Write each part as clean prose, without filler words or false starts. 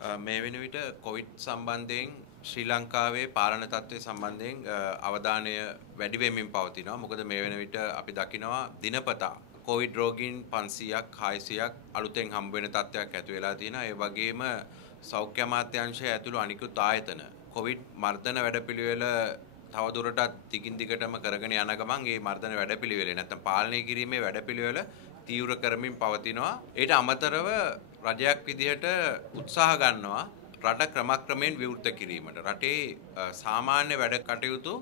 මේ වෙන විට කොවිඩ් සම්බන්ධයෙන් ශ්‍රී ලංකාවේ පාලන තත්ත්වය සම්බන්ධයෙන් අවධානය වැඩි වෙමින් පවතිනවා. මොකද මේ වෙන විට අපි දකිනවා දිනපතා කොවිඩ් රෝගීන් 500ක් 600ක් අලුතෙන් හම්බ වෙන තත්ත්වයක් ඇති වෙලා තියෙනවා. ඒ වගේම සෞඛ්‍ය අමාත්‍යාංශය ඇතුළු අනිකුත් ආයතන කොවිඩ් මර්ධන වැඩපිළිවෙල තවදුරටත් දිගින් දිගටම කරගෙන යන ගමන් මේ මර්ධන වැඩපිළිවෙල නැත්නම් පාලනය කිරීමේ වැඩපිළිවෙල තීව්‍ර කරමින් පවතිනවා. ඊට අමතරව රජයක් විදිහට උත්සාහ ගන්නවා රට ක්‍රමක්‍රමයෙන් විවෘත කිරීමට. රටේ සාමාන්‍ය වැඩ කටයුතු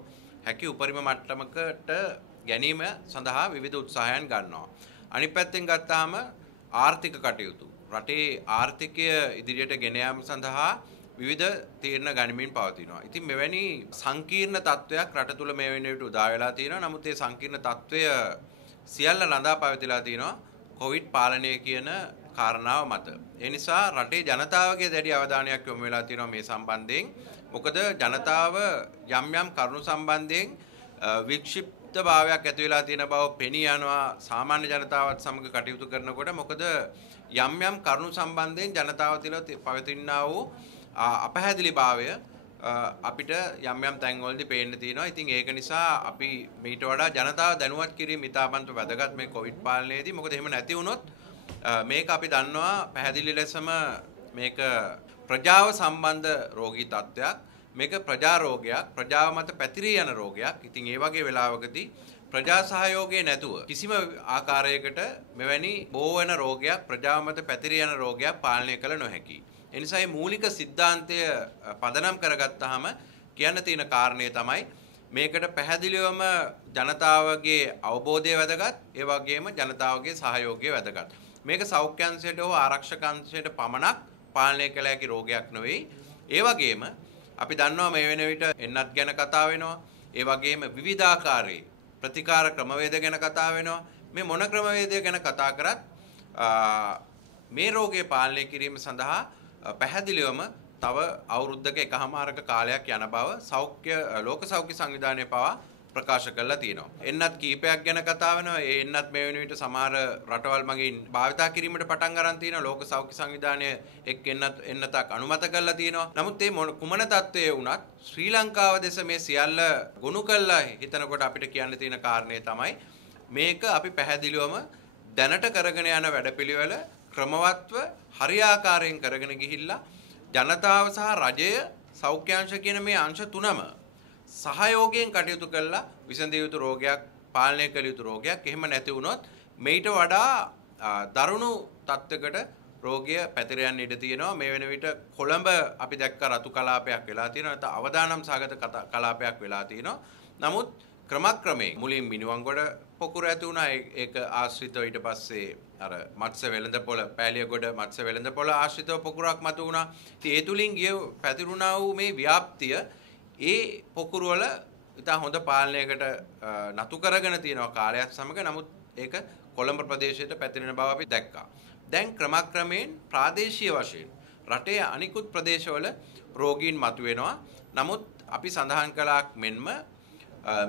හැකි උපරිම මට්ටමකට ගැනීම සඳහා විවිධ උත්සාහයන් ගන්නවා. අනිත් පැත්තෙන් ගත්තාම ආර්ථික කටයුතු රටේ ආර්ථිකය ඉදිරියට ගෙන යාම සඳහා විවිධ තීරණ ගනිමින් පවතිනවා. ඉතින් මෙවැනි සංකීර්ණ තත්වයක් රට තුළ මේ වෙන විට උදා වෙලා තියෙනවා. නමුත් මේ සංකීර්ණ තත්වය සියල්ල ළඳා පවතිලා තියෙනවා කොවිඩ් පාලනය කියන කාරණාව මත. ඒ නිසා රටේ ජනතාවගේ දැඩි අවධානයක් යොමු වෙලා තියෙනවා මේ සම්බන්ධයෙන්. මොකද ජනතාව යම් යම් කරුණු සම්බන්ධයෙන් වික්ෂිප්තභාවයක් ඇති වෙලා තියෙන බව පෙනී යනවා සාමාන්‍ය ජනතාවත් සමග කටයුතු කරනකොට. මොකද යම් යම් කරුණු සම්බන්ධයෙන් ජනතාව තුළ පවතිනා වූ අපහැදිලිභාවය අපිට යම් යම් තැන්වලදී පේන්න තියෙනවා. ඉතින් ඒක නිසා අපි මීට වඩා ජනතාව දැනුවත් කිරීම ඉතාමත් වැදගත් මේ කොවිඩ් පාලනයේදී. මොකද එහෙම නැති වුණොත් මේක අපි දන්නවා පැහැදිලි ලෙසම මේක ප්‍රජාව සම්බන්ධ රෝගී තත්ත්වයක්. මේක ප්‍රජා රෝගයක්, ප්‍රජාව මත පැතිරී යන රෝගයක්. ඉතින් ඒ වගේ වෙලාවකදී ප්‍රජා සහයෝගය නැතුව කිසිම ආකාරයකට මෙවැනි බෝ වෙන රෝගයක්, ප්‍රජාව මත පැතිරී යන රෝගයක් පාලනය කළ නොහැකියි. ඒ නිසා මේ මූලික સિદ્ધාන්තය පදනම් කරගත්තාම කියන්න තියෙන කාරණේ තමයි මේකට පැහැදිලිවම ජනතාවගේ අවබෝධය වැදගත්, ඒ වගේම ජනතාවගේ සහයෝගය වැදගත්. මේක සෞඛ්‍ය අංශයට හෝ ආරක්ෂක අංශයට පමණක් පාලනය කළ හැකි රෝගයක් නෙවෙයි. ඒ වගේම අපි දන්නවා මේ වෙන විට එන්නත් ගැන කතා වෙනවා. ඒ වගේම විවිධාකාරී ප්‍රතිකාර ක්‍රමවේද ගැන කතා වෙනවා. මේ මොන ක්‍රමවේදය ගැන කතා කරත් මේ රෝගය පාලනය කිරීම සඳහා පැහැදිලිවම තව අවුරුද්දක එකහමාරක කාලයක් යන බව ලෝක සෞඛ්‍ය සංවිධානය පවා ප්‍රකාශ කරලා තියෙනවා. එන්නත් කීපයක් ගැන කතා වෙනවා. ඒ එන්නත් මේ වෙන විට සමහර රටවල් මගින් භාවිතා කිරීමට පටන් ගන්න තියෙනවා. ලෝක සෞඛ්‍ය සංවිධානය එක් එන්නතක් අනුමත කරලා තියෙනවා. නමුත් මේ කුමන තත්ත්වයේ වුණත් ශ්‍රී ලංකාව දෙස මේ සියල්ල ගොනු කළා හිතනකොට අපිට කියන්න තියෙන කාරණේ තමයි මේක අපි පැහැදිලිවම දැනට කරගෙන යන වැඩපිළිවෙල ක්‍රමවත්ව හරියාකාරයෙන් කරගෙන ගිහිල්ලා ජනතාව සහ රජය සෞඛ්‍ය අංශ කියන මේ අංශ තුනම සහයෝගයෙන් කටයුතු කළා විසඳිය යුතු රෝගයක්, පාලනය කළ යුතු රෝගයක්. එහෙම නැති වුණොත් මේට වඩා දරුණු තත්ත්වයකට රෝගය පැතිර යන්න ඉඩ තියෙනවා. මේ වෙන විට කොළඹ අපි දැක්ක රතු කලාපයක් වෙලා තියෙනවා. නැත්නම් අවදානම් සාගත කලාපයක් වෙලා තියෙනවා. නමුත් ක්‍රමක්‍රමයෙන් මුලින් මිනුවන්ගොඩ පොකුර ඇති වුණා. ඒක ආශ්‍රිතව ඊට පස්සේ අර මත්ස්‍ය වෙළඳපොළ, පෑලියගොඩ මත්ස්‍ය වෙළඳපොළ ආශ්‍රිතව පොකුරක් මතු වුණා. ඉතින් ඒ තුලින් ගිය පැතිරුණා වූ මේ ව්‍යාප්තිය ඒ පොකුරු වල ඉතා හොඳ පාලනයකට නතු කරගෙන තියෙනවා කාලයක් සමග. නමුත් ඒක කොළඹ ප්‍රදේශයට පැතිරෙන බව අපි දැක්කා. දැන් ක්‍රමක්‍රමයෙන් ප්‍රාදේශීය වශයෙන් රටේ අනිකුත් ප්‍රදේශවල රෝගීන් මතුවෙනවා. නමුත් අපි සඳහන් කළාක් මෙන්ම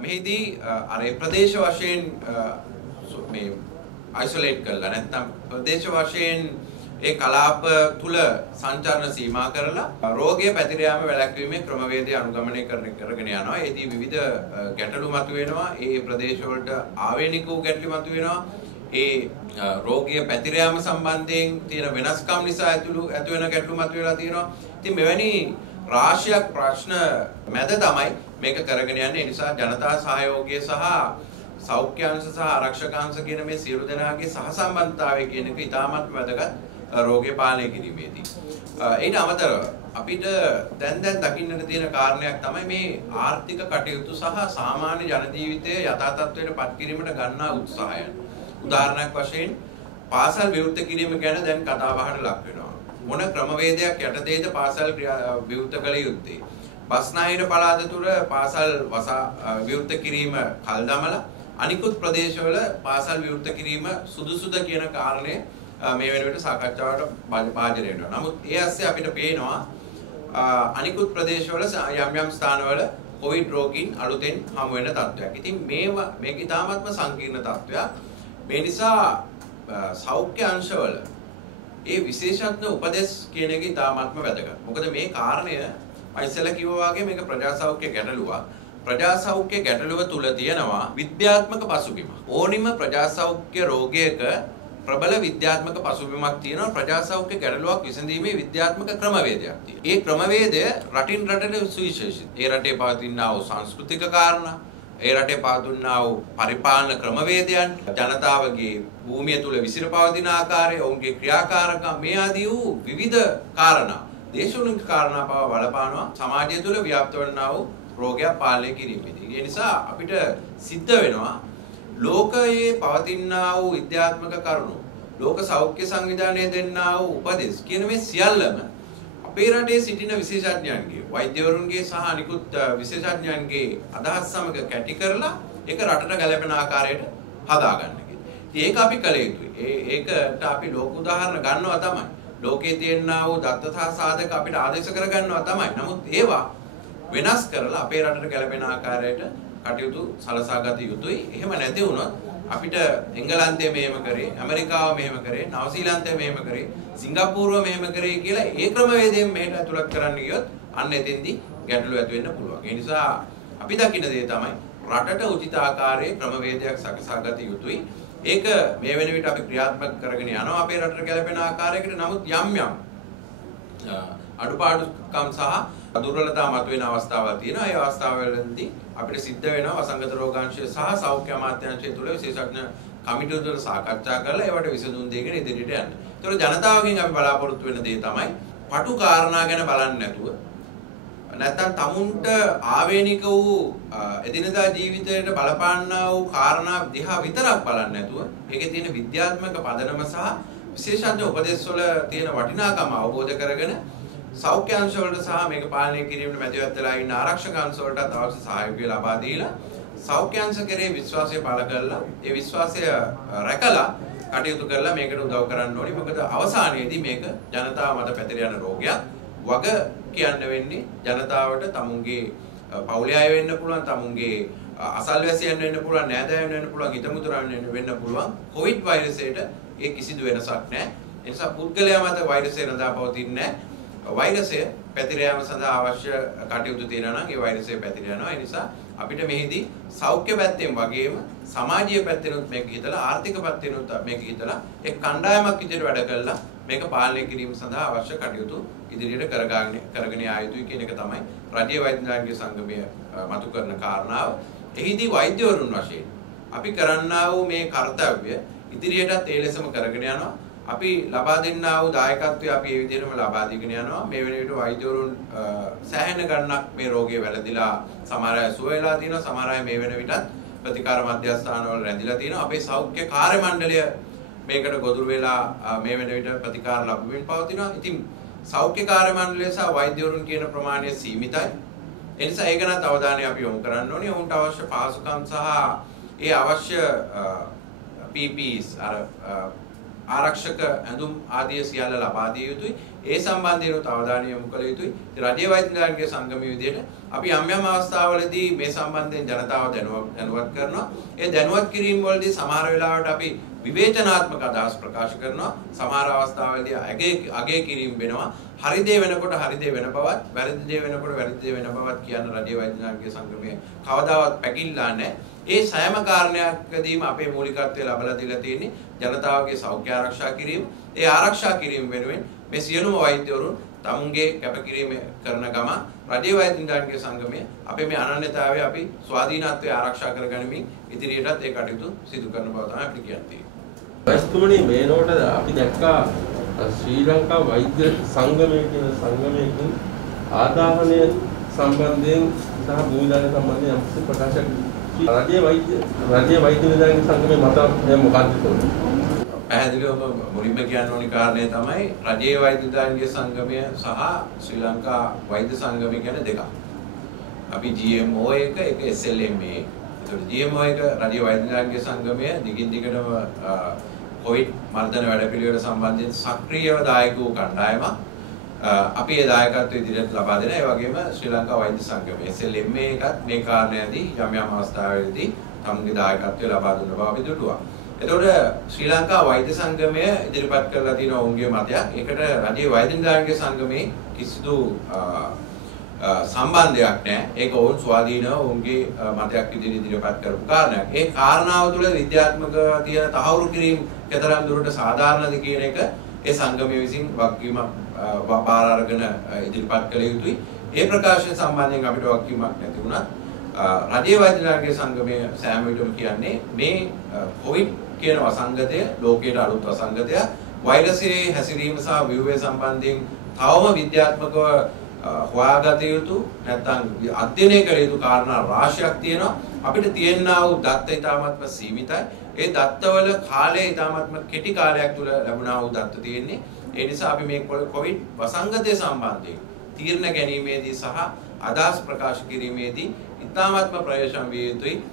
මෙහිදී අර ප්‍රදේශ වශයෙන් මේ අයිසොලේට් කරලා නැත්නම් ප්‍රදේශ වශයෙන් ඒ කලාප තුල සංචාරණ සීමා කරලා රෝගය පැතිර යාම වැළැක්වීමේ ක්‍රමවේදය අනුගමනය කරගෙන යනවා. ඒදී විවිධ ගැටලු මතුවෙනවා. ඒ ප්‍රදේශ වලට ආවේනික වූ ගැටලු මතුවෙනවා. ඒ රෝගය පැතිර යාම සම්බන්ධයෙන් තියෙන වෙනස්කම් නිසා ඇති වෙන ගැටලු මතුවලා තියෙනවා. ඉතින් මෙවැනි රාශියක් ප්‍රශ්න මැද තමයි මේක කරගෙන යන්නේ. ඒ නිසා ජනතා සහයෝගය සහ සෞඛ්‍ය අංශ සහ ආරක්ෂක අංශ කියන මේ සියලු දෙනාගේ සහසම්බන්ධතාවය කියන එක ඉතාමත් වැදගත් රෝගය පාලනය කිරීමේදී. ඊට අමතරව අපිට දැන් දකින්නට තියෙන කාරණයක් තමයි මේ ආර්ථික කටයුතු සහ සාමාන්‍ය ජන ජීවිතය යථා තත්ත්වයට පත් කිරීමට ගන්නා උත්සාහයන්. උදාහරණයක් වශයෙන් පාසල් විවෘත කිරීම ගැන දැන් කතා බහට ලක් වෙනවා. මොන ක්‍රමවේදයක් යටතේද පාසල් විවෘත කළ යුත්තේ? බස්නාහිර පළාත තුර පාසල් විවෘත කිරීම කල් දමලා අනිකුත් ප්‍රදේශවල පාසල් විවෘත කිරීම සුදුසුද කියන කාරණය මේ වෙන විට සාකච්ඡාවට භාජනය වෙනවා. නමුත් ඒ ඇස්සේ අපිට පේනවා අනිකුත් ප්‍රදේශවල යම් ස්ථානවල කොවිඩ් රෝගීන් අලුතෙන් හමු වෙන තත්ත්වයක්. ඉතින් මේක ඉතාමත්ම සංකීර්ණ තත්ත්වයක්. මේ නිසා සෞඛ්‍ය අංශවල ඒ විශේෂඥ උපදෙස් කියන එක ඉතාමත්ම වැදගත්. මොකද මේ කාරණය ඉස්සෙල්ලා කිව්වා වගේ මේක ප්‍රජා සෞඛ්‍ය ගැටලුවක්. ප්‍රජා සෞඛ්‍ය ගැටලුව තුල තියෙනවා විද්‍යාත්මක පසුබිම. ඕනිම ප්‍රජා සෞඛ්‍ය රෝගයක ප්‍රබල විද්‍යාත්මක පසුබිමක් තියෙනවා. ප්‍රජා සෞඛ්‍ය ගැටලුවක් විසඳීමේ විද්‍යාත්මක ක්‍රමවේදයක් තියෙනවා. ඒ ක්‍රමවේදය රටින් රටට සුවිශේෂිත. ඒ රටේ පවතිනා වූ සංස්කෘතික කාරණා, ඒ රටේ පවතිනා වූ පරිපාලන ක්‍රමවේදයන්, ජනතාවගේ භූමිය තුල විසිර පවතින ආකාරය, ඔවුන්ගේ ක්‍රියාකාරකම් මේ ආදී වූ විවිධ කාරණා, දේශෝලික කාරණා පව බලපානවා සමාජය තුල ව්‍යාප්ත වන්නා වූ රෝගයක් පාලනය කිරීමේදී. ඒ නිසා අපිට සිද්ධ වෙනවා ලෝකයේ පවතිනා වූ විද්‍යාත්මක කරුණු, ලෝක සෞඛ්‍ය සංවිධානය දෙන්නා වූ උපදෙස් කියන මේ සියල්ලම අපේ රටේ සිටින විශේෂඥයන්ගේ, වෛද්‍යවරුන්ගේ සහ අනිකුත් විශේෂඥයන්ගේ අදහස් සමග කැටි කරලා ඒක රටට ගැලපෙන ආකාරයට හදාගන්න කියලා. ඉතින් ඒක අපි කළ යුතුයි. ඒකට අපි ලෝක උදාහරණ ගන්නවා තමයි. ලෝකයේ තියෙනා වූ දත්තතා සාධක අපිට ආදේශ කරගන්නවා තමයි. නමුත් ඒවා වෙනස් කරලා අපේ රටට ගැලපෙන ආකාරයට කටයුතු සලසා ගත යුතුයි. එහෙම නැති වුණොත් අපිට එංගලන්තය මෙහෙම කරේ, ඇමරිකාව මෙහෙම කරේ, නවසීලන්තය මෙහෙම කරේ, සිංගප්පූරුව මෙහෙම කරේ කියලා ඒ ක්‍රමවේදයෙන් මෙහෙට ඇතුළත් කරන්න ගියොත් අන්න එතෙන්දී ගැටලු ඇති වෙන්න පුළුවන්. ඒ නිසා අපි දකින දේ තමයි රටට උචිත ආකාරයේ ක්‍රමවේදයක් සකසා ගත යුතුයි. ඒක මේ වෙන විට අපි ක්‍රියාත්මක කරගෙන යනවා අපේ රටට ගැලපෙන ආකාරයකට. නමුත් යම් අඩුපාඩුකම් සහ දුර්වලතා මතුවෙන අවස්ථාවල් තියෙනවා. ඒ අවස්ථාවවලදී අපිට සිද්ධ වෙනවා වසංගත රෝගාංශය සහ සෞඛ්‍ය අමාත්‍යාංශය තුළ විශේෂඥ කමිටුව තුළ සාකච්ඡා කරලා ඒවට විසඳුම් දෙගෙන ඉදිරියට යන්න. ඒතකොට ජනතාවගෙන් අපි බලාපොරොත්තු වෙන දේ තමයි පටු කාරණා ගැන බලන්නේ නැතුව නැත්තම් තමුන්ට ආවේනික වූ එදිනදා ජීවිතයට බලපාන්නා වූ කාරණා දිහා විතරක් බලන්නේ නැතුව ඒකේ තියෙන විද්‍යාත්මක පදනම සහ විශේෂඥ උපදෙස් වල තියෙන වටිනාකම අවබෝධ කරගෙන සෞඛ්‍ය අංශ වලට සහ මේක පාලනය කිරීමට මැදිහත් වෙලා ඉන්න ආරක්ෂක අංශ වලට අවශ්‍ය සහයෝගය ලබා දීලා සෞඛ්‍ය අංශ කෙරේ විශ්වාසය පළ කරලා ඒ විශ්වාසය රැකලා කටයුතු කරලා මේකට උදව් කරන්න ඕනේ. මොකද අවසානයේදී මේක ජනතාව මත පැතිර යන රෝගයක්. වග කියන්න වෙන්නේ ජනතාවට තමුන්ගේ පවුලේ අය වෙන්න පුළුවන්, තමුන්ගේ අසල්වැසියන් වෙන්න පුළුවන්, නෑදෑයන් වෙන්න පුළුවන්, හිතමුතුරන් වෙන්න පුළුවන්. කොවිඩ් වෛරසයට ඒ කිසිදු වෙනසක් නැහැ. ඒ නිසා පුද්ගලයා මත වෛරසය රඳා පවතින්නේ නැහැ. වෛරසය පැතිර යාම සඳහා අවශ්‍ය කටයුතු තියෙනවා නම් ඒ වෛරසය පැතිර යනවා. ඒ නිසා අපිට මෙහිදී සෞඛ්‍ය පැත්තෙන් වගේම සමාජීය පැත්තෙනුත් මේක හිතලා, ආර්ථික පැත්තෙනුත් මේක හිතලා එක් කණ්ඩායමක් විදිහට වැඩ කළා මේක පාලනය කිරීම සඳහා අවශ්‍ය කටයුතු ඉදිරියට කරගෙන යා යුතුයි කියන එක තමයි රජයේ වෛද්‍යවරුන්ගේ සංගමය මතු කරන කාරණාව. එහිදී වෛද්‍යවරුන් වශයෙන් අපි කරන්නා වූ මේ කාර්යය ඉදිරියටත් ඒ ලෙසම කරගෙන යනවා. අපි ලබා දෙන්නා වූ දායකත්වය අපි ඒ විදිහටම ලබා දීගෙන යනවා. මේ වෙන විට වෛද්‍යවරුන් සෑහෙන ගණනක් මේ රෝගය වැළඳිලා සමහර අය සුව වෙලා තියෙනවා. සමහර අය මේ වෙන විටත් ප්‍රතිකාර මධ්‍යස්ථානවල රැඳිලා තියෙනවා. අපේ සෞඛ්‍ය කාර්ය මණ්ඩලය මේකට ගොදුරු වෙලා මේ වෙන විට ප්‍රතිකාර ලැබෙමින් පවතිනවා. ඉතින් සෞඛ්‍ය කාර්ය මණ්ඩලය සහ වෛද්‍යවරුන් කියන ප්‍රමාණය සීමිතයි. ඒ නිසා ඒක ගැන අවධානය අපි යොමු කරන්න ඕනේ. උන්ට අවශ්‍ය පහසුකම් සහ ඒ අවශ්‍ය PPEs ආරක්ෂක ඇඳුම් ආදී සියල්ල ලබා දිය යුතුයි. ඒ සම්බන්ධයෙන් අවධානය යොමු කළ යුතුයි. රජයේ වෛද්‍යවරුන්ගේ සංගමයේ විදිහට අපි යම් අවස්ථාවලදී මේ සම්බන්ධයෙන් ජනතාව දැනුවත් කරනවා. ඒ දැනුවත් කිරීම වලදී සමහර වෙලාවට අපි විවේචනාත්මක අදහස් ප්‍රකාශ කරනවා. සමහර අවස්ථාවලදී අගය කිරීම වෙනවා. හරි දේ වෙනකොට හරි දේ වෙන බවත්, වැරදි දේ වෙනකොට වැරදි දේ වෙන බවත් කියන රජයේ වෛද්‍යවරුන්ගේ සංගමයේ කවදාවත් පැකිලලා නැහැ. ඒ සෑම කාරණයකදීම අපේ මූලිකත්වය ලබා දීලා තියෙන්නේ ජනතාවගේ සෞඛ්‍ය ආරක්ෂා කිරීම. ඒ ආරක්ෂා කිරීම වෙනුවෙන් මේ සියලුම වෛද්‍යවරුන් තමුන්ගේ කැපකිරීම කරන ගම රජයේ වෛද්‍යවරුන්ගේ සංගමය අපේ මේ අනන්‍යතාවය අපි ස්වාධීනත්වය ආරක්ෂා කරගනිමින් ඉදිරියටත් ඒ කටයුතු සිදු කරන බව තමයි අපිට කියන්නේ. වස්තුමනි මේනෝට අපි දැක්කා ශ්‍රී ලංකා වෛද්‍ය සංගමය කියන සංගමයකින් ආදාහනය සම්බන්ධයෙන් සහ භූමිදාන සම්බන්ධයෙන් අපිට ප්‍රකාශ රජයේ වෛද්‍ය විද්‍යාලය සංගමයේ මත මොකක්ද කියන්නේ? පැහැදිලිවම මුලින්ම කියන්න ඕනි කාරණය තමයි රජයේ වෛද්‍ය විද්‍යාලය සංගමය සහ ශ්‍රී ලංකා වෛද්‍ය සංගමය කියන දෙකක්. අපි GMO එක SLMA. ඒතකොට GMO එක රජයේ වෛද්‍ය විද්‍යාලය සංගමය දිගින් දිගටම කොවිඩ් මර්ධන වැඩපිළිවෙල සම්බන්ධයෙන් සක්‍රීයව දායක වූ කණ්ඩායමක්. අපි ඒ දායකත්වය ඉදිරියට ලබා දෙන ඒ වගේම ශ්‍රී ලංකා වෛද්‍ය සංගමය SLMA එකත් මේ කාරණේදී යම් අවස්ථාවලදී තමුන්ගේ දායකත්වය ලබා දුන්න බව අපි දුටුවා. එතකොට ශ්‍රී ලංකා වෛද්‍ය සංගමය ඉදිරිපත් කරලා තියෙන ඔවුන්ගේ මතයක්. ඒකට රජයේ වෛද්‍ය නිලධාරීන්ගේ සංගමේ කිසිදු සම්බන්ධයක් නැහැ. ඒක ඔවුන් ස්වාධීනව ඔවුන්ගේ මතයක් විදිහට ඉදිරිපත් කරපු කාරණයක්. ඒ කාරණාව තුළ විද්‍යාත්මක තියෙන තහවුරු කිරීම කතරම් දුරට සාධාරණද කියන එක ඒ සංගමය විසින් වගකීමක් පාර අරගෙන ඉදිරිපත් කළ යුතුයි. ඒ ප්‍රකාශන සම්බන්ධයෙන් අපිට වගකීමක් නැති වුණත් රජයේ වෛද්‍ය නිලධාරීන්ගේ සංගමය සෑම විටම කියන්නේ මේ කොවිඩ් කියන වසංගතය ලෝකයට අලුත් වසංගතයක්. වෛරසයේ හැසිරීම සහ ව්‍යුහය සම්බන්ධයෙන් තවම විද්‍යාත්මකව හොයාගත යුතු නැත්නම් අධ්‍යයනය කළ යුතු කාරණා රාශියක් තියෙනවා. අපිට තියෙනා වූ දත්ත ඉතාමත්ම සීමිතයි. ඒ දත්තවල කාලය ඉතාමත්ම කෙටි කාලයක් තුළ ලැබුණා වූ දත්ත තියෙන්නේ. ඒ නිසා අපි මේ කොවිඩ් වසංගතය සම්බන්ධයෙන් තීරණ ගැනීමේදී සහ අදහස් ප්‍රකාශ කිරීමේදී ඉතාමත්ම ප්‍රවේශම් විය යුතුයි.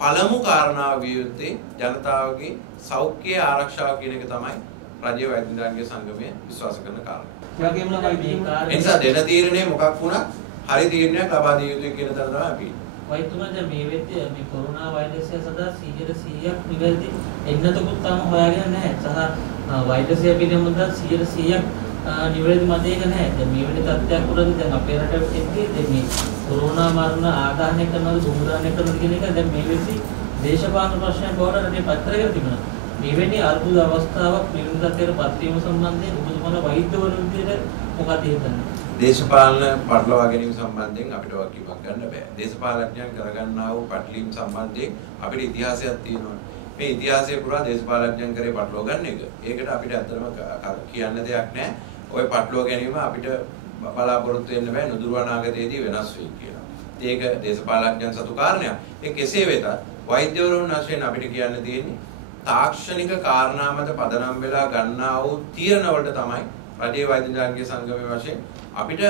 පළමු කාරණාව විය යුත්තේ ජනතාවගේ සෞඛ්‍ය ආරක්ෂාව කියන එක තමයි රජයේ වෛද්‍ය නිලධාරීන්ගේ සංගමය විශ්වාස කරන කාරණා. ඒ වගේම මේ කාර්ය නිසා දෙන තීරණය මොකක් වුණත් හරි තීරණයක් ලබා දිය යුතුයි කියන තැන තමයි අපි. වෛද්‍යතුමා දැන් මේ වෙද්දී මේ කොරෝනා වෛරසය සඳහා 100%ක් නිවැරදි එන්නතකුත් තාම හොයාගෙන නැහැ. සහ වෛරසය පිළිබඳව 100%ක් නිවැරදි මතයක නැහැ. දැන් මේ වෙලේ තත්ත්වයක් උඩදී දැන් අපේ රටේ දැන් මේ කොරෝනා මරණ ආදාහනය කරනවද දුම්රාණය කරනවද කියන එක දැන් මේ වෙද්දී දේශපාලන ප්‍රශ්නයක් බවට රටේ පත් කරගෙන තිබුණා. මේ වෙන්නේ අර්බුද අවස්ථාවක් නිරන්තරව පත් වීම සම්බන්ධයෙන් ඔබතුමාලා වෛද්‍යවරු විදිහට මොකක්ද හිතන්නේ? දේශපාලන පටලවා ගැනීම සම්බන්ධයෙන් අපිට වගකීමක් ගන්න බෑ. දේශපාලඥයන් කරගන්නා වූ පැටලීම් සම්බන්ධයෙන් අපිට ඉතිහාසයක් තියෙනවා. මේ ඉතිහාසය පුරා දේශපාලඥයන් කරේ පටලවා ගන්න එක. ඒකට අපිට ඇත්තටම කියන්න දෙයක් නැහැ. ওই පටලවා ගැනීම අපිට බලාපොරොත්තු වෙන්න බෑ නුදුරු අනාගතයේදී වෙනස් වෙයි කියලා. ඒක දේශපාලඥයන් සතු කාරණයක්. ඒ කෙසේ වෙතත් වෛද්‍යවරුන් වශයෙන් අපිට කියන්න තියෙන්නේ තාක්ෂණික කාරණා මත පදනම් වෙලා ගන්නා වූ තීරණ වලට තමයි රජයේ වෛද්‍ය නිලධාරීන්ගේ සංගමයේ වශයෙන් අපිට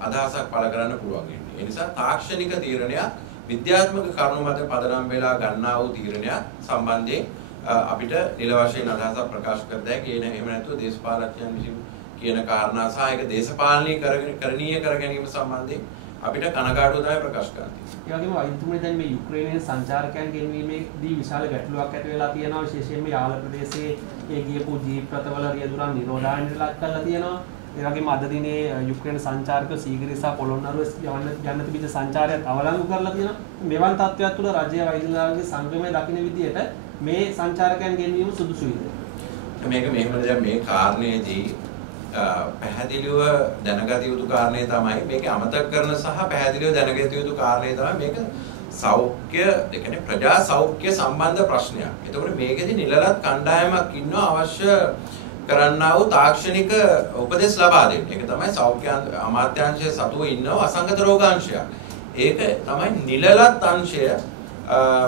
අදහසක් පළ කරන්න පුළුවන් වෙන්නේ. ඒ නිසා තාක්ෂණික තීරණයක් විද්‍යාත්මක කරුණු මත පදනම් වෙලා ගන්නා වූ තීරණයක් සම්බන්ධයෙන් අපිට නිල වශයෙන් අදහසක් ප්‍රකාශ කර දෙයක්. ඒ නේ එහෙම නැතුව දේශපාලඥයන් විසින් කියන කාරණා සහ ඒක දේශපාලනීය කරණීය කර ගැනීම සම්බන්ධයෙන් අපිට කනගාටුව තමයි ප්‍රකාශ කරන්නේ. ඒ වගේම වෛද්‍යතුමනි දැන් මේ යුක්‍රේනයේ සංචාරකයන් ගෙන්වීමේදී විශාල ගැටලුවක් ඇති වෙලා තියෙනවා. විශේෂයෙන්ම යාල ප්‍රදේශයේ ඒ ගියපු ජීප් රථවල රියදුරන් නිරෝධායනයට ලක් කරලා තියෙනවා. ඒ වගේම අද දිනේ යුක්‍රේන සංචාරක සීගිරි සහ පොළොන්නරුව යන්න තිබිච්ච සංචාරයත් අවලංගු කරලා තියෙනවා. මෙවන් තත්ත්වයක් තුළ රජයේ වෛද්‍ය නිලධාරීන්ගේ සංගමය දකින්න විදිහට මේ සංචාරකයන් ගෙන්වීම සුදුසුයිද? මේක මෙහෙමද දැන් මේ කාරණේදී පැහැදිලිව දැනගත යුතු කාරණේ තමයි මේක අමතක කරන සහ පැහැදිලිව දැනගත යුතු කාරණේ තමයි මේක සෞඛ්‍ය ඒ කියන්නේ ප්‍රජා සෞඛ්‍ය සම්බන්ධ ප්‍රශ්නයක්. ඒතකොට මේකෙදි නිලලත් කණ්ඩායමක් ඉන්නවා අවශ්‍ය කරන්නා වූ තාක්ෂණික උපදෙස් ලබා දෙන්න. ඒක තමයි සෞඛ්‍ය අමාත්‍යාංශයේ සතුව ඉන්නව වසංගත රෝගාංශය. ඒක තමයි නිලලත් අංශය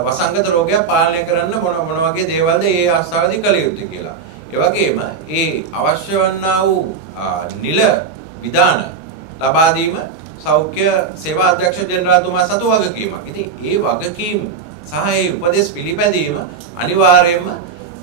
වසංගත රෝගය පාලනය කරන්න මොන වගේ දේවල්ද ඒ අවස්ථාවේදී කළ යුත්තේ කියලා. ඒ වගේම ඒ අවශ්‍ය වන්නා වූ නිල විධාන ලබා දීම සෞඛ්‍ය සේවා අධ්‍යක්ෂ ජනරාල්තුමා සතු වගකීමක්. ඉතින් ඒ වගකීම් සහ ඒ උපදෙස් පිළිපැදීම අනිවාර්යයෙන්ම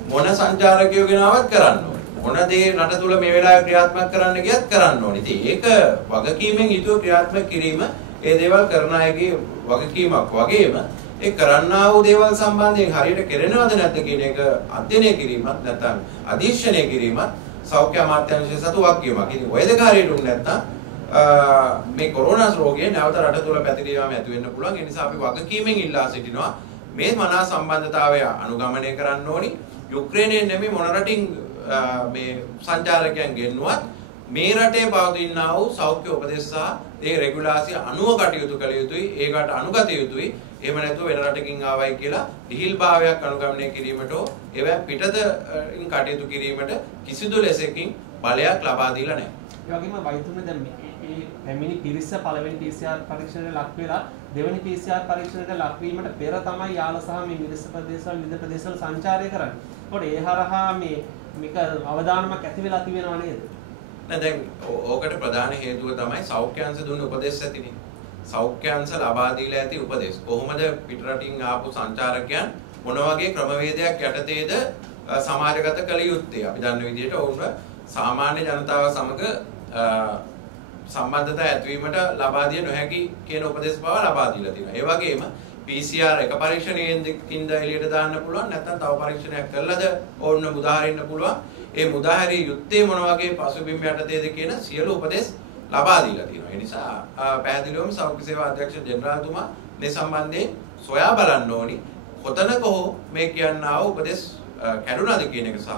මොන සංචාරකයෝ ගෙනාවත් කරන්න ඕනේ. මොන දේ රට තුල මේ වෙලාවේ ක්‍රියාත්මක කරන්න ගියත් කරන්න ඕනේ. ඉතින් ඒක වගකීමෙන් යුතුව ක්‍රියාත්මක කිරීම ඒ දේවල් කරන අයගේ වගකීමක් වගේම ඒ කරන්නා වූ දේවල් සම්බන්ධයෙන් හරියට කෙරෙනවද නැද්ද කියන එක අධ්‍යයනය කිරීමත් නැත්නම් අධීක්ෂණය කිරීමත් සෞඛ්‍ය අමාත්‍යාංශයේ සතු වගකීමක්. ඉතින් ඔය දෙක හරියට උන් නැත්නම් මේ කොරෝනා රෝගය නැවත රට තුල පැතිරීම ඇති වෙන්න පුළුවන්. ඒ නිසා අපි වගකීමෙන් ඉල්ලා සිටිනවා මේ මනා සම්බන්ධතාවය අනුගමනය කරන්න ඕනි. යුක්‍රේනයෙන් නෙමෙයි මොන රටින් මේ සංචාරකයන් ගෙන්නුවත් මේ රටේ පවතිනා වූ සෞඛ්‍ය උපදෙස් සහ ඒ රෙගුලාසිය අනුව කටයුතු කළ යුතුයි. ඒකට අනුගත යුතුයි. එහෙම නැතුව වෙන රටකින් ආවයි කියලා දිහිල්භාවයක් අනුගමනය කිරීමට ඒවා පිටතින් කටයුතු කිරීමට කිසිදු ලෙසකින් බලයක් ලබා දීලා නැහැ. ඒ වගේම වෛද්‍යතුමනි දැන් මේ පැමිණි පිරිස පළවෙනි PCR පරීක්ෂණයට ලක් වෙලා දෙවෙනි PCR පරීක්ෂණයට ලක් වීමට පෙර තමයි යාල සහ මේ මිරිස් ප්‍රදේශවල විවිධ ප්‍රදේශවල සංචාරය කරන්නේ. ඒකට ඒ හරහා මේක අවදානමක් ඇති වෙලා තිබෙනව නේද? නෑ දැන් ඕකට ප්‍රධාන හේතුව තමයි සෞඛ්‍යාංශ දුන්න උපදෙස් ඇතිනේ. සෞඛ්‍යාංශ ලබා දීලා ඇති උපදෙස්. කොහොමද පිටරටින් ආපු සංචාරකයන් මොන වගේ ක්‍රමවේදයක් යටතේද සමාජගත කළ යුත්තේ? අපි දන්න විදිහට ඔවුන්ව සාමාන්‍ය ජනතාව සමග සම්බන්ධතා ඇතිවීමට ලබා දිය නොහැකි කියන උපදෙස් පවා ලබා දීලා තියෙනවා. ඒ වගේම PCR එක පරීක්ෂණයකින්ද එළියට දාන්න පුළුවන් නැත්නම් තව පරීක්ෂණයක් කරලාද ඕන්න මුදාහරින්න පුළුවන්. ඒ මුදාහැරිය යුත්තේ මොන වගේ පසුබිම් යටතේද කියන සියලු උපදෙස් ලබා දීලා තියෙනවා. ඒ නිසා පැහැදිලිවම සෞඛ්‍ය සේවා අධ්‍යක්ෂ ජෙනරාල්තුමා මේ සම්බන්ධයෙන් සොයා බලන්න ඕනි. කොතනක හෝ මේ කියන්නා වූ උපදෙස් කැඩුනද කියන එක සහ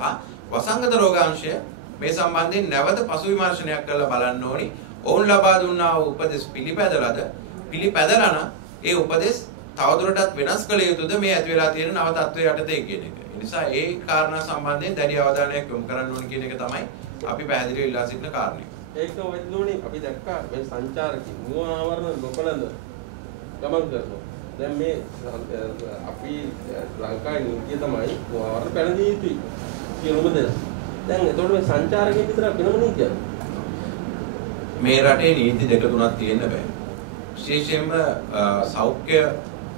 වසංගත රෝගාංශය මේ සම්බන්ධයෙන් නැවත පසු විමර්ශනයක් කරලා බලන්න ඕනි. ඔවුන් ලබා දුන්නා වූ උපදෙස් පිළිපැදලා නම් ඒ උපදෙස් තවදුරටත් වෙනස් කළ යුතුද මේ ඇති වෙලා තියෙන නව තත්ත්වයේ යටතේ කියන එක. ඒ නිසා ඒ කාරණා සම්බන්ධයෙන් දැඩි අවධානයක් යොමු කරන්න ඕන කියන එක තමයි අපි පැහැදිලිව ඉල්ලා සිටින කාරණය. ඒක වෙද්දෝනේ අපි දැක්කා මේ සංචාරකයන් මුව ආවරණ නොකළඳ ගමන් කරනවා. දැන් මේ අපි ලංකාවේ නීතිය තමයි මුව ආවරණ පැනදිය යුතුයි කියන උපදෙස්. දැන් එතකොට මේ සංචාරකයන් විතරක් වෙනම නීතියක්. මේ රටේ නීති දෙක තුනක් තියෙන්න බෑ. විශේෂයෙන්ම සෞඛ්‍ය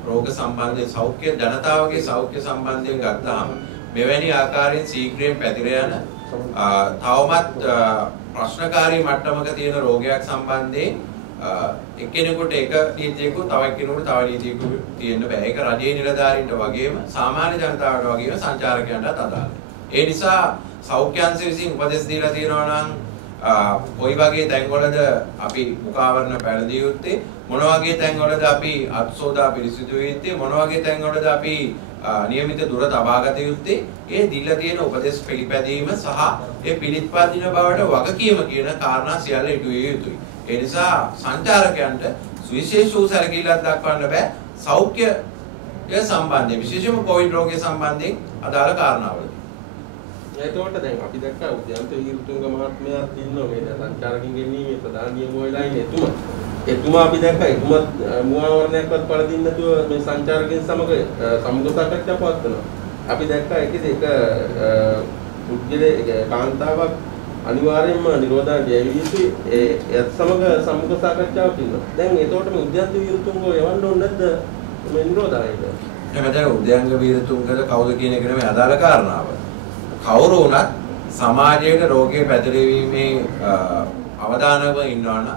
රෝග සම්බන්ධයෙන් සෞඛ්‍ය ජනතාවගේ සෞඛ්‍ය සම්බන්ධයෙන් ගත්තාම මෙවැනි ආකාරයෙන් ශීඝ්‍රයෙන් පැතිර යන තවමත් ප්‍රශ්නකාරී මට්ටමක තියෙන රෝගයක් සම්බන්ධයෙන් එක්කෙනෙකුට එක නීතියකුත් තව එක්කෙනෙකුට තව නීතියකුත් තියෙන්න බෑ. ඒක රජයේ නිලධාරීන්ට වගේම සාමාන්‍ය ජනතාවට වගේම සංචාරකයන්ටත් අදාළයි. ඒ නිසා සෞඛ්‍ය අංශය විසින් උපදෙස් දීලා තියෙනවා නම් කොයි වගේ තැන්වලද අපි මුඛාවරණ පැළඳිය යුත්තේ, මොන වගේ තැන්වලද අපි අත්සෝදා පිරිසිදු යුත්තේ, මොන වගේ තැන්වලද අපි නියමිත දුර තබාගත යුත්තේ, ඒ දීලා තියෙන උපදෙස් පිළිපැදීම සහ ඒ පිළිපදින බවට වගකීම කියන කාරණා සියල්ල ඉටු විය යුතුයි. ඒ නිසා සංචාරකයන්ට සුවිශේෂ වූ සැලකිල්ලක් දක්වන්න බෑ සෞඛ්‍ය සම්බන්ධයෙන්, විශේෂයෙන්ම කොවිඩ් රෝගය සම්බන්ධයෙන් අදාළ කාරණාවල. ඒකට දැන් අපි දැක්කා උද්‍යන්ත විරුතුංග මහත්මයාත් ඉන්නවා මේ සංචාරකින් ගෙනීමේ ප්‍රධාන නියම වෙලා ඉන්නේ එතුමා අපි දැක්කා එතුමත් මුවාවරණයක්වත් පළදින්න නැතුව මේ සංචාරකයන් සමග සමුග සාකච්ඡා පවත්වනවා. අපි දැක්කා ඒකේ එක පුද්ගලයේ කාන්තාවක් අනිවාර්යයෙන්ම නිරෝධාට යැවිය යුතුයි. ඒත් සමග සමුග සාකච්ඡාවක් ඉන්නවා. දැන් ඒතකොට මේ උද්‍යන්ත විරුතුංග යවන්න ඕනේ නැද්ද මේ නිරෝධායට? එහෙනම් දැන් උද්‍යංග විරුතුංගද කවුද කියන එක නෙමෙයි අදාළ කාරණාව. කවුරු වුණත් සමාජයේ රෝගයේ පැතිරෙීමේ අවදානම ඉන්නවනම්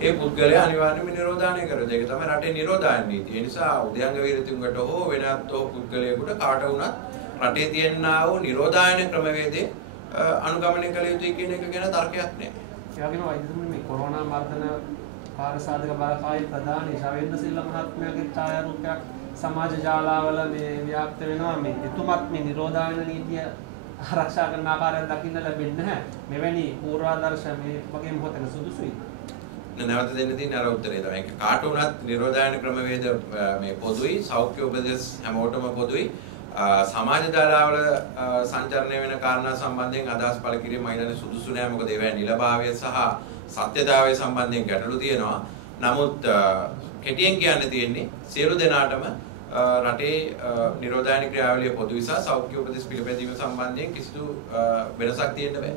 ඒ පුද්ගලයා අනිවාර්යයෙන්ම නිරෝධානය කරනවා. ඒක තමයි රටේ නිරෝධායන නීතිය. ඒ නිසා උද්‍යංග විරතුංගට හෝ වෙනත් පුද්ගලයෙකුට කාට වුණත් රටේ තියෙනා වූ නිරෝධායන ක්‍රමවේදේ අනුගමනය කළ යුතුයි කියන එක ගැන තර්කයක් නැහැ. ඒ වගේම වෛද්‍යතුමනි මේ කොරෝනා මර්ධන කාර්යසාධක බලකායේ ප්‍රධාන ශවේන්ද්‍ර සිල්වා මහත්මයාගේ ඡායාරූපයක් සමාජ ජාලාවල මේ ව්‍යාප්ත වෙනවා. මේ එතුමත් මේ නිරෝධායන නීතිය ආරක්ෂා කරන ආකාරයෙන් දකින්න ලැබෙන්නේ නැහැ. මෙවැනි පූර්වාදර්ශ මේ වගේ මොහොතක සුදුසුයි. නැවත දෙන්න තියෙන අර උත්තරේ තමයි. ඒක කාට වුණත් නිරෝධායන ක්‍රමවේද මේ පොදුයි, සෞඛ්‍ය උපදෙස් හැමෝටම පොදුයි. සමාජ දාලාවල සංචරණය වෙන කාරණා සම්බන්ධයෙන් අදහස් පළ කිරීම මම හිතන්නේ සුදුසු නෑ. මොකද ඒවා නිලභාවය සහ සත්‍යතාවය සම්බන්ධයෙන් ගැටලු තියෙනවා. නමුත් කෙටියෙන් කියන්න තියෙන්නේ සියලු දෙනාටම රටේ නිරෝධායන ක්‍රියාවලිය පොදු නිසා සෞඛ්‍ය උපදෙස් පිළිපැදීම සම්බන්ධයෙන් කිසිදු වෙනසක් තියෙන්න බෑ.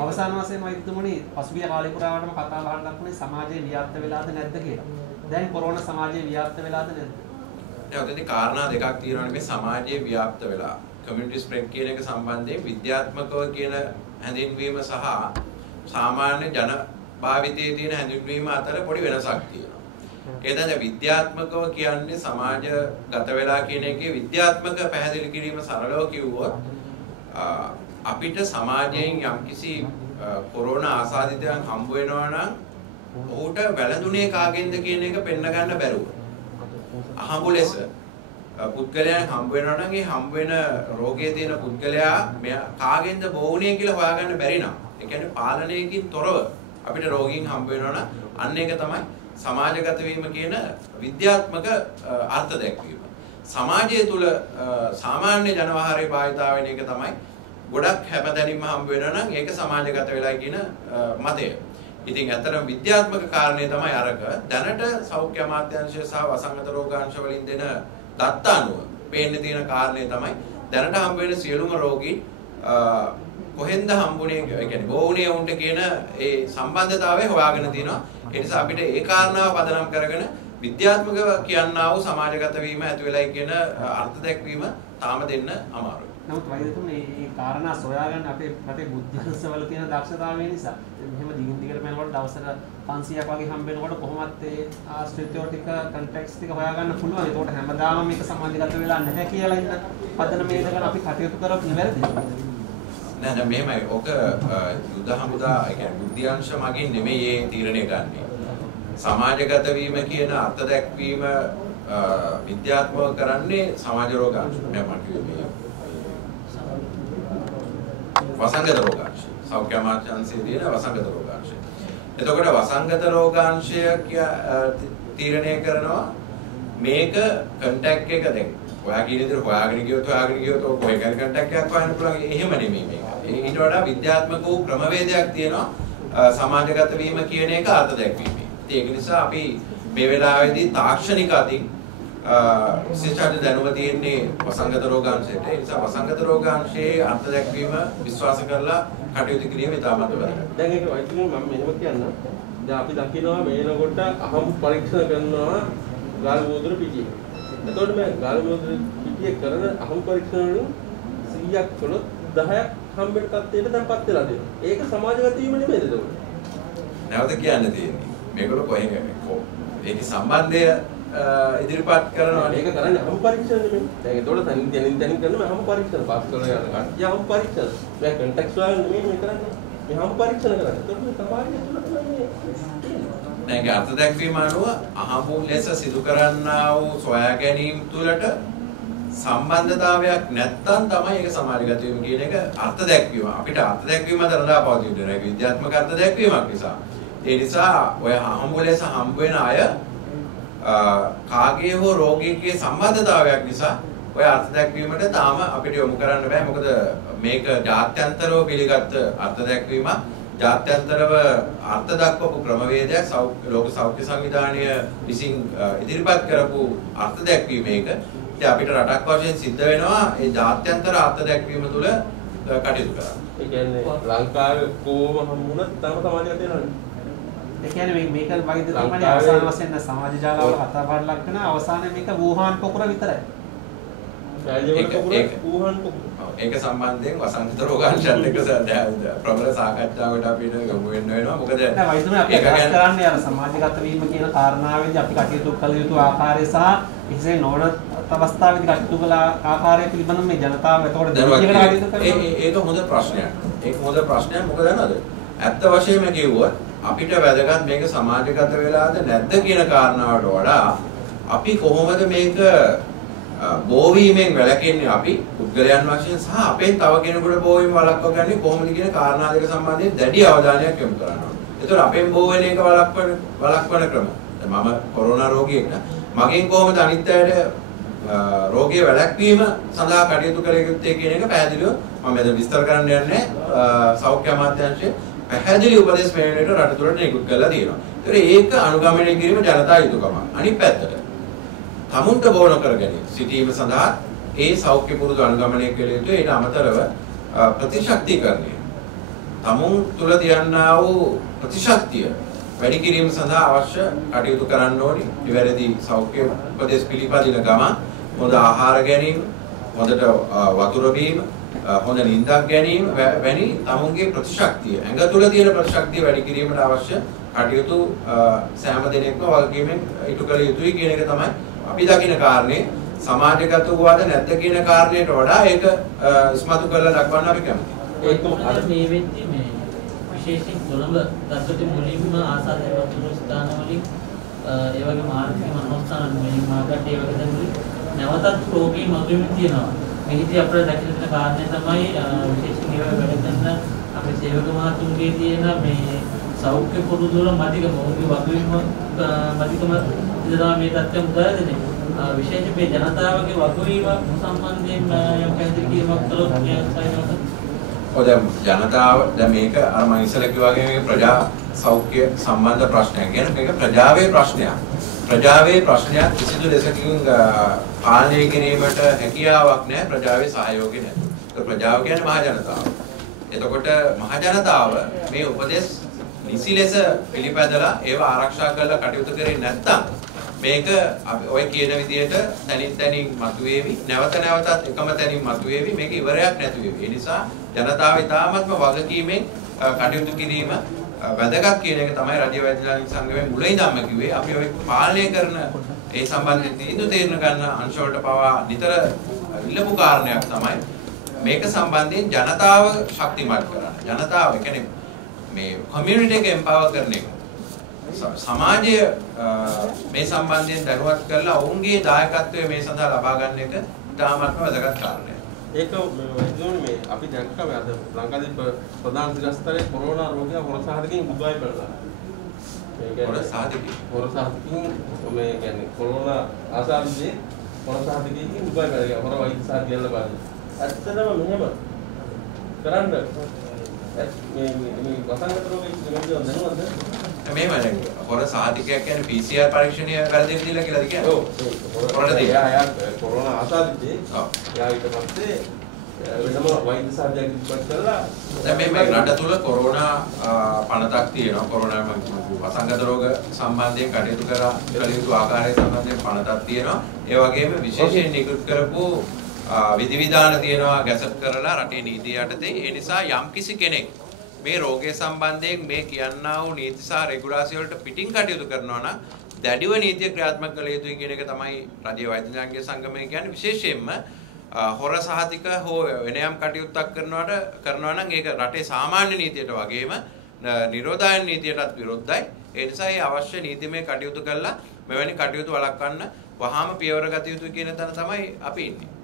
අවසාන වශයෙන් වෛද්‍යතුමනි පසුගිය කාලේ පුරාවටම කතා බහක් ලක්ුණේ සමාජයේ ව්‍යාප්ත වෙලාද නැද්ද කියලා. දැන් කොරෝනා සමාජයේ ව්‍යාප්ත වෙලාද නැද්ද? දැන් ඔතනදී කාරණා දෙකක් තියෙනවා මේ සමාජයේ ව්‍යාප්ත වෙලා. කමියුනිටි ස්ප්‍රෙඩ් කියන එක සම්බන්ධයෙන් විද්‍යාත්මකව කියන හැඳින්වීම සහ සාමාන්‍ය ජන භාවිතයේ තියෙන හැඳින්වීම අතර පොඩි වෙනසක් තියෙනවා. ඒ තමයි විද්‍යාත්මකව කියන්නේ සමාජගත වෙලා කියන එකේ විද්‍යාත්මක පැහැදිලි කිරීම සරලව කිව්වොත් අපිට සමාජයෙන් යම්කිසි කොරෝනා ආසාදිතයන් හම්බ වෙනවා නම් ඔහුට වැළඳුනේ කාගෙන්ද කියන එක පෙන්න ගන්න බැරුව. අහඹු ලෙස පුද්ගලයන් හම්බ වෙනවා නම් ඒ හම්බ වෙන රෝගයේ තියෙන පුද්ගලයා කාගෙන්ද බෝවුනේ කියලා හොයාගන්න බැරි නම් ඒ කියන්නේ පාලනයකින් තොරව අපිට රෝගීන් හම්බ වෙනවා නම් අන්න ඒක තමයි සමාජගත වීම කියන විද්‍යාත්මක අර්ථ දැක්වීම. සමාජය තුළ සාමාන්‍ය ජනවහරේ භාවිතා වෙන එක තමයි ගොඩක් හැමදැනින්ම හම්බ වෙනවා නම් ඒක සමාජගත වෙලා කියන මතය. ඉතින් ඇත්තටම විද්‍යාත්මක කාරණේ තමයි අරක දැනට සෞඛ්‍ය අමාත්‍යාංශය සහ වසංගත රෝගාංශ වලින් දෙන දත්ත අනුව පේන්න තියෙන කාරණේ තමයි දැනට හම්බ වෙන සියලුම රෝගී කොහෙන්ද හම්බුනේ ඒ කියන්නේ බෝවුනේ උන්ට කියන ඒ සම්බන්ධතාවය හොයාගෙන තියෙනවා. ඒ නිසා අපිට ඒ කාරණාව පදනම් කරගෙන විද්‍යාත්මකව කියන්නා වූ සමාජගත වීම ඇති වෙලයි කියන අර්ථ දැක්වීම තාම දෙන්න අමාරුයි. නමුත් වෛද්‍යතුමනි මේ කාරණා සොයාගන්න අපේ රටේ බුද්ධාංශවල තියෙන දක්ෂතාවය නිසා මෙහෙම දිගින් දිගට යනකොට දවසට 500ක් වගේ හම්බ වෙනකොට කොහොමත් ඒ ආශ්‍රිතයෝ ටික කන්ටැක්ට්ස් ටික හොයාගන්න පුළුවන්. ඒකට හැමදාම මේක සම්බන්ධගත වෙලා නැහැ කියලා ඉන්න පදන මේකකට අපි කටයුතු කරොත් නිවැරදිද? නෑ මෙහෙමයි. ඔක යුද හමුදා ඒ කියන්නේ බුද්ධාංශ මගින් නෙමෙයි මේ තීරණය ගන්නෙ. සමාජගත වීම කියන අර්ථ දැක්වීම විද්‍යාත්මක කරන්නේ සමාජ රෝගාංශ. මම කිව්වේ වසංගත රෝගාංශය. සෞඛ්‍ය අමාත්‍යාංශයේ තියෙන වසංගත රෝගාංශය. එතකොට වසංගත රෝගාංශය තීරණය කරනවා මේක කන්ටැක්ට් එක දැන් ඔයා කියන විදිහට හොයාගෙන ගියොත් ඔය කොහෙන් කන්ටැක්ට් එකක් හොයන්න පුළුවන්. එහෙම නෙමෙයි මේක. ඊට වඩා විද්‍යාත්මක වූ ක්‍රමවේදයක් තියෙනවා සමාජගත වීම කියන එක අර්ථ දැක්වීමේ. ඒක නිසා අපි මේ වෙලාවේදී තාක්ෂණික අතින් විශේෂයෙන් දැනුම තියෙන්නේ වසංගත රෝගාංශයට. ඒ නිසා වසංගත රෝගාංශයේ අර්ථ දැක්වීම විශ්වාස කරලා කටයුතු කිරීම ඉතාමත් වැදගත්. දැන් ඒක වෛද්‍යතුමනි මම මෙහෙම කියන්නම්. දැන් අපි දකිනවා මේනකොට අහම් පරීක්ෂණ කරනවා ගාල් මෝදුර පිටියේ. එතකොට මේ ගාල් මෝදුර පිටියේ කරන අහම් පරීක්ෂණ වලින් 100ක් කළොත් 10ක් හම්බෙන්න තත්ත්වයට දැන්පත් වෙලා තියෙනවා. ඒක සමාජගත වීම නෙමෙයිද එතකොට? නැවත කියන්න තියෙන්නේ. මේගොල්ලෝ කොහෙන් ඒකේ සම්බන්ධය ඉදිරිපත් කරනවා. ඒක කරන්නේ අහම් පරීක්ෂණ නෙමෙයි. දැන් ඒතකොට තනින් කරන අහම් පරීක්ෂණ පාස් කරලා යන කට්ටිය අහම් පරීක්ෂණ. දැන් කන්ටැක්ට්ස් වල නෙමෙයි මේ කරන්නේ. මේ අහම් පරීක්ෂණ කරන්නේ. ඒතකොට මේ සමාජය තුළ තමයි දැන් අර්ථ දැක්වීම අනුව අහඹු ලෙස සිදු කරන්නා වූ සොයා ගැනීම තුළට සම්බන්ධතාවයක් නැත්තම් තමයි ඒක සමාජගත වීම කියන එක අර්ථ දැක්වීම. අපිට අර්ථ දැක්වීම දරදා පවතින දෙයක් විද්‍යාත්මක අර්ථ දැක්වීමක් නිසා. ඒ නිසා ඔය අහඹු ලෙස හම්බ වෙන අය කාගේ හෝ රෝගියෙකුගේ සම්බන්ධතාවයක් නිසා ඔය අර්ථ දැක්වීමට තාම අපිට යොමු කරන්න බෑ. මොකද මේක ජාත්‍යන්තරව පිළිගත් අර්ථ දැක්වීමක්. ජාත්‍යන්තරව අර්ථ දක්වපු ක්‍රමවේදයක් ලෝක සෞඛ්‍ය සංවිධානය විසින් ඉදිරිපත් කරපු අර්ථ දැක්වීම එක. ඉතින් අපිට රටක් වශයෙන් සිද්ධ වෙනවා ඒ ජාත්‍යන්තර අර්ථ දැක්වීම තුළ කටයුතු කරන්න. ඒ කියන්නේ ලංකාවේ කොහොම හම්බුණත් තම සමාජගත වෙනවනේ. ඒ කියන්නේ මේක වෛද්‍යතුමනි අවසාන වශයෙන් සමාජ ජාලවල කතා බහට ලක් වෙන අවසානයේ මේක වූහාන් පොකුර විතරයි. ඒක සම්බන්ධයෙන් වසංගත රෝගාංශයත් එක්ක ප්‍රබල සාකච්ඡාවකට අපිට යොමු වෙන්න වෙනවා. මොකද නෑ වෛද්‍යතුමනි අපි අදහස් කරන්නේ අර සමාජගත වීම කියන කාරණාවේදී අපි කටයුතු කළ යුතු ආකාරය සහ එසේ නොවන අවස්ථාවේදී කටයුතු කළ ආකාරය පිළිබඳව මේ ජනතාව එතකොට ඒක හොඳ ප්‍රශ්නයක්. ඒක හොඳ ප්‍රශ්නයක්. මොකද දන්නවද? ඇත්ත වශයෙන්ම කිව්වොත් අපිට වැදගත් මේක සමාජගත වෙලාද නැද්ද කියන කාරණාවට වඩා අපි කොහොමද මේක බෝවීමෙන් වැළකෙන්නේ අපි පුද්ගලයන් වශයෙන් සහ අපෙන් තව කෙනෙකුට බෝවීම වළක්වා ගන්නේ කොහොමද කියන කාරණා දෙක සම්බන්ධයෙන් දැඩි අවධානයක් යොමු කරනවා. ඒතකොට අපෙන් බෝ වෙන එක වළක්වන ක්‍රම. මම කොරෝනා රෝගියෙක් නා. මගෙන් කොහොමද අනිත් අයට රෝගය වැළැක්වීම සඳහා කටයුතු කළ යුත්තේ කියන එක පැහැදිලිව මම මෙතන විස්තර කරන්න යන්නේ සෞඛ්‍ය අමාත්‍යාංශයේ පැහැදිලි උපදෙස් මේ වෙනකොට රට තුළට නිකුත් කරලා තියෙනවා. ඒක අනුගමනය කිරීම ජනතා යුතුකමක්. අනිත් පැත්තට තමුන්ට බෝන කරගෙන සිටීම සඳහා ඒ සෞඛ්‍ය පුරුදු අනුගමනය කළ යුතුයි. ඊට අමතරව ප්‍රතිශක්තිකරණය තමුන් තුළ තියන්නා වූ ප්‍රතිශක්තිය වැඩි කිරීම සඳහා අවශ්‍ය කටයුතු කරන්න ඕනි. නිවැරදි සෞඛ්‍ය උපදෙස් පිළිපදින ගමන් හොඳ ආහාර ගැනීම, හොඳට වතුර බීම, හොඳ නිින්දක් ගැනීම වැනි තමුන්ගේ ප්‍රතිශක්තිය ඇඟ තුළ තියෙන ප්‍රතිශක්තිය වැඩි කිරීමට අවශ්‍ය කටයුතු සෑම දිනෙකම වගකීමෙන් ඉටු කළ යුතුයි කියන එක තමයි අපි දකින කාරණේ. සමාජගත වූවද නැද්ද කියන කාරණයට වඩා ඒක ඉස්මතු කරලා දක්වන්න අපි කැමතියි. ඒකම මේ වෙද්දී මේ විශේෂයෙන් කොළඹ දක්වති මුලින්ම ආසාදයට වතුන ස්ථාන වලින් ඒ වගේ මානසික මනෝස්ථාන මුලින්ම ආකට ඒ වගේ දැන් නැවතත් රෝගී මතුවෙමින් තියෙනවා. මේකදී අපිට දැකින කාරණේ තමයි විශේෂයෙන් ඒවා වැඩ කරන අපේ සේවක මහතුන්ගේ තියෙන මේ සෞඛ්‍ය පුරුදු වල මධිකම ඔවුන්ගේ වගවීම මධිකම ඉඳලා මේ තත්ත්වය මුදා දෙන්නේ. විශේෂයෙන් මේ ජනතාවගේ වගවීම සම්බන්ධයෙන් යම් පැහැදිලි කිරීමක් කළොත් දැන් ජනතාව දැන් මේක අර මම ඉස්සෙල්ලා කිව්වා වගේ මේක ප්‍රජා සෞඛ්‍ය සම්බන්ධ ප්‍රශ්නයක්. කියන්නේ මේක ප්‍රජාවේ ප්‍රශ්නයක්. ප්‍රජාවේ ප්‍රශ්නයක් කිසිදු ලෙසකින් පාලනය කිරීමට හැකියාවක් නැහැ ප්‍රජාවේ සහයෝගය නැතුව. ඒක ප්‍රජාව කියන්නේ මහ ජනතාව. එතකොට මහ ජනතාව මේ උපදෙස් නිසි ලෙස පිළිපැදලා ඒවා ආරක්ෂා කරලා කටයුතු කරේ නැත්නම් මේක අපි ඔය කියන විදිහට තනින් මතුවේවි නැවත නැවතත් එකම තැනින් මතුවේවි මේක ඉවරයක් නැති වෙවි. ඒ නිසා ජනතාව ඉතාමත්ම වගකීමෙන් කටයුතු කිරීම වැදගත් කියන එක තමයි රාජ්‍ය වෛද්‍යලාංගික සංගමයේ මුල ඉඳන්ම කිව්වේ. අපි ඔය පාලනය කරන ඒ සම්බන්ධයෙන් තීන්දුව තීරණ ගන්න අංශ වලට පවා නිතර ඉල්ලපු කාරණයක් තමයි මේක සම්බන්ධයෙන් ජනතාව ශක්තිමත් කරන්න. ජනතාව කියන්නේ මේ කමියුනිටි එක එම්පවර් කරන එක. සමාජය මේ සම්බන්ධයෙන් දැනුවත් කරලා ඔවුන්ගේ දායකත්වය මේ සඳහා ලබා ගන්න එක ඉතාමත්ම වැදගත් කාරණයක්. ඒක මේ අපි දැක්කම අද ලංකාවේ ප්‍රධාන දිගස්තරයේ කොරෝනා රෝගය හොරසහතකින් දුබයි කරලා. හොරසහතකින් මේ කියන්නේ කොරෝනා ආසාදිතේ හොරසහතකින් දුබයි කරලා හොර වෛද්‍ය සාධ්‍ය ලබා දෙනවා. ඇත්තටම මෙහෙම කරන්න මේ වසංගත රෝගයේ දැනුවද? මේවනේ හොර සාධිකයක් කියන්නේ PCR පරීක්ෂණය වැරදි විදිහට කියලාද කියන්නේ? ඔව්. හොරට දෙනවා. යා කොරෝනා ආසාදිතේ. ඔව්. යා ඊට පස්සේ වෙනම වෛද්‍ය සාධ්‍යයක් ඉදිරිපත් කළා. දැන් මේ රට තුල කොරෝනා පනතක් තියෙනවා. කොරෝනා වසංගත රෝග සම්බන්ධයෙන් කටයුතු කළ යුතු ආකාරය සම්බන්ධයෙන් පනතක් තියෙනවා. ඒ වගේම විශේෂයෙන් නිකුත් කරපු විධිවිධාන තියෙනවා ගැසට් කරලා රටේ නීතිය යටතේ. ඒ නිසා යම්කිසි කෙනෙක් මේ රෝගය සම්බන්ධයෙන් මේ කියන්නා වූ නීති සහ රෙගුලාසි වලට පිටින් කටයුතු කරනවා නම් දැඩිව නීතිය ක්‍රියාත්මක කළ යුතුයි කියන එක තමයි රාජ්‍ය වෛද්‍යලාංගික සංගමය කියන්නේ. විශේෂයෙන්ම හොර සහතික හෝ වෙන යම් කටයුත්තක් කරනවා නම් ඒක රටේ සාමාන්‍ය නීතියට වගේම නිරෝධායන නීතියටත් විරුද්ධයි. ඒ නිසා මේ අවශ්‍ය නීතිමය කටයුතු කළා මෙවැනි කටයුතු වළක්වන්න වහාම පියවර ගත යුතුයි කියන තැන තමයි අපි ඉන්නේ.